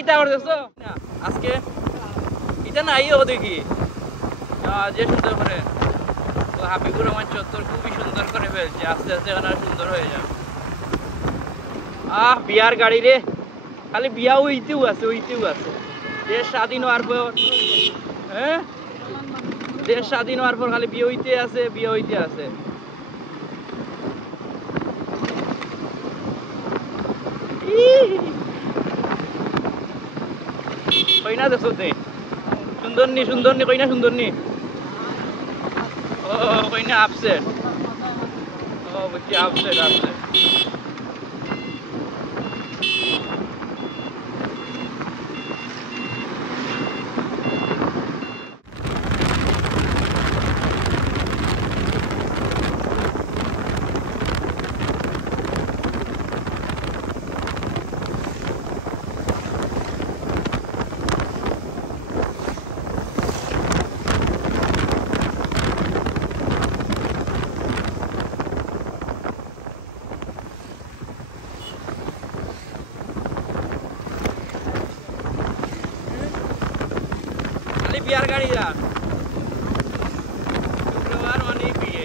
কিটা করতেছো না আজকে এটা নাইও দেখি যে সুন্দর করে তো হাবিবুর রহমান চত্বর খুবই সুন্দর করে ফেলছে আস্তে আস্তে এখানে সুন্দর হয়ে যাবে বিয়ার গাড়ি রে খালি বিয়া হইতেও আছে দেশ স্বাধীন হওয়ার পর হ্যাঁ দেশ স্বাধীন হওয়ার পর খালি বিয়ে হইতে আছে কইনা দেখো তে সুন্দরনি কইনা সুন্দরনি ও কইনা আপসেট ও বুঝছি আপসেট বিয়ার গাড়ি যান শুক্রবার মানে বিয়ে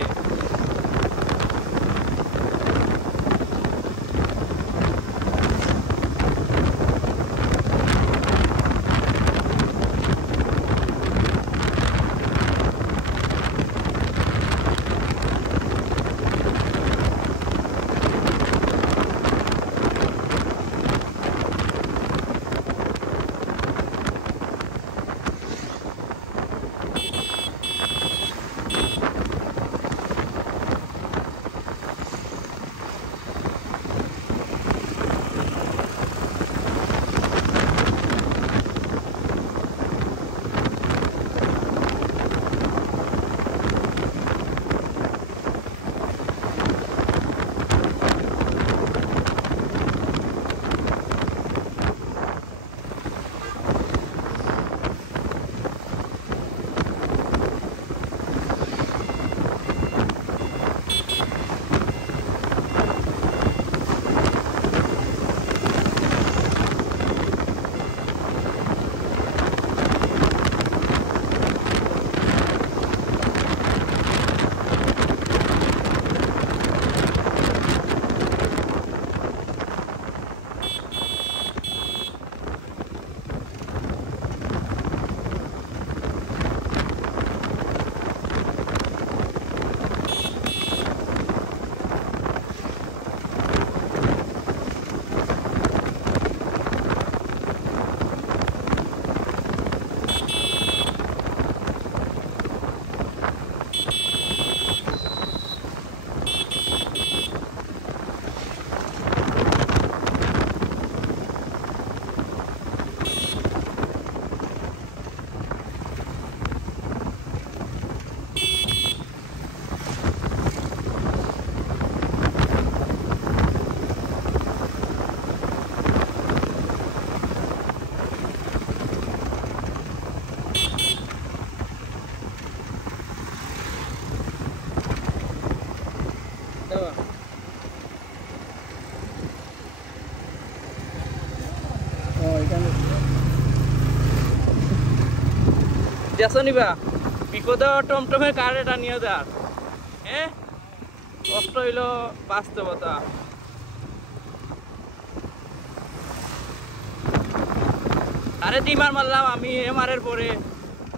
দেখো নিবা বিপদ টমটমে কার এটা নিয়ে যার হ্যাঁ কষ্ট হইল বাস্তবতা আরে ডিমার মারলাম আমি এমারের পরে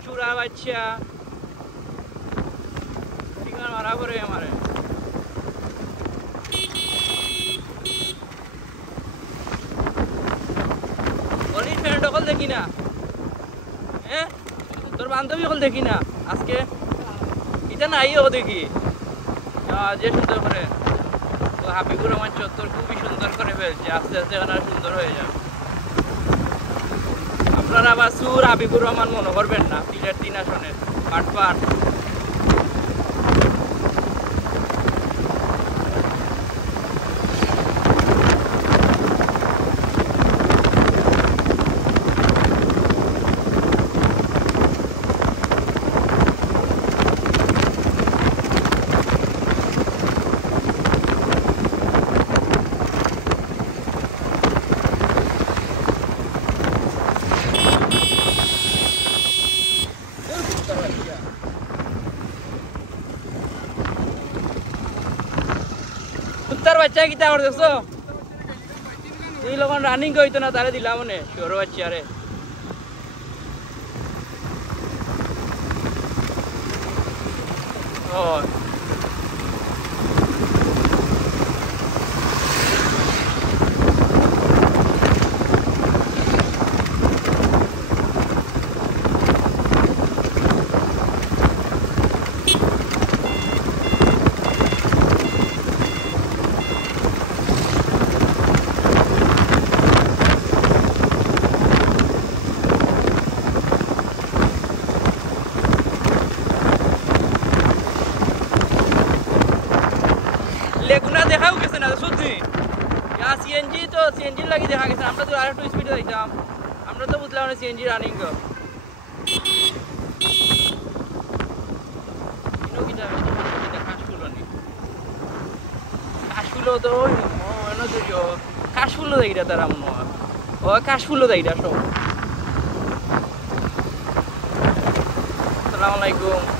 চূড়া বাচ্চা ডিমার মারা পরে এমারে অলির ফ্রেন্ড সকল দেখি না হ্যাঁ তোর বান্ধবী সকল দেখি না আজকে এটা নাইও দেখি যে সুন্দর করে তো হাবিবুর রহমান চত্বর খুবই সুন্দর করে ফেলছে আস্তে আস্তে এখানে সুন্দর হয়ে যাবে আপনারা আবার সুর হাবিবুর রহমান মনে করবেন না 3 আসনের পাট শুয়োর বাচ্চা কিতা করতেছো তুই লোকন রানিং কইতো না তারে দিলাম মনে শুয়োর বাচ্চা রে ও লেগুনা দেখাও গেছে না সত্যি সিএনজি তো সিএনজি লাগি দেখা গেছে আমরা তো আর একটু স্পিডে যাইতাম আমরা তো বুঝলাম না সিএনজি রানিং তো কাশফুলো তো কাশফুলো দেখিটা তারা মনে হয় ও কাশফুলো দেখিটা সব আসসালামু আলাইকুম